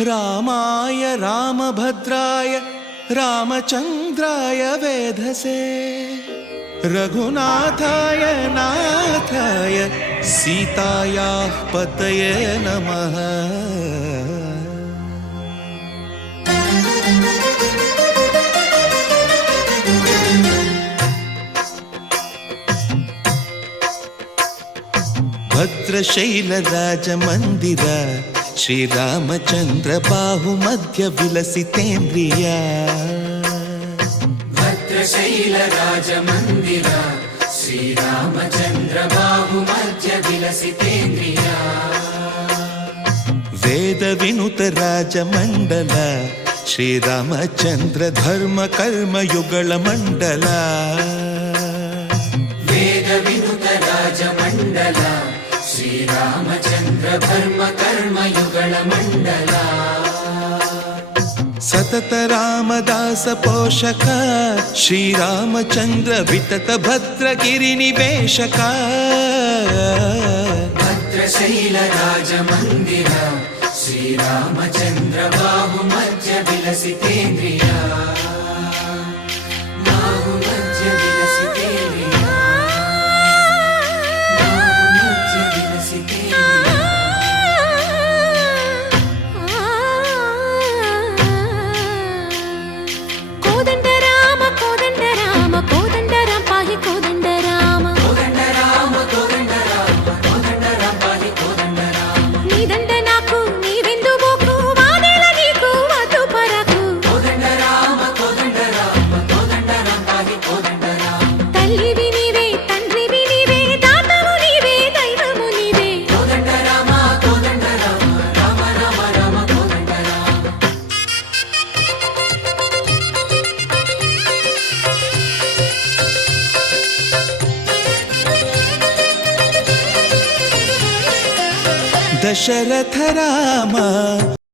रामाय रामभद्राय रामचन्द्राय वेधसे रघुनाथाय नाथाय सीतायाः पतये नमः। भद्रशैलराजमन्दिर श्रीरामचन्द्र बाहुमध्य विलसितेन्द्रिया। भद्रशैलराजमन्दिर श्रीरामचन्द्र बाहुमध्य विलसितेन्द्रिया। वेदविनुत राजमण्डल श्रीरामचन्द्र धर्म कर्म युगल मण्डल। वेदविनुत राजमण्डल श्रीरामचन्द्र धर्म कर्म युगल मण्डल। सतत रामदास पोषक श्रीरामचन्द्र वितत भद्रगिरिनिवेशक। भद्रशैलराजमन्दिर श्रीरामचन्द्र बाहुमध्य विलसितेन्द्रिया। बाहुमध्य विलसितेन्द्रिया। बाहुमध्य विलसितेन्द्रिया। कोदंड राम पाहि कोदंड राम। कोदंड राम पाहि कोदंड राम। नी దండ నాకు నీవెందు బోకు వాదేల నీకు వద్దు పరకు। కోదండ రామ పాहि కోదండ రామ। తల్లివి నీవే తండ్రివి నీవే దాతవు నీవే దైవము నీవే। కోదండ రామ రామ రామ రామ కోదండ రామ। दशरथ राम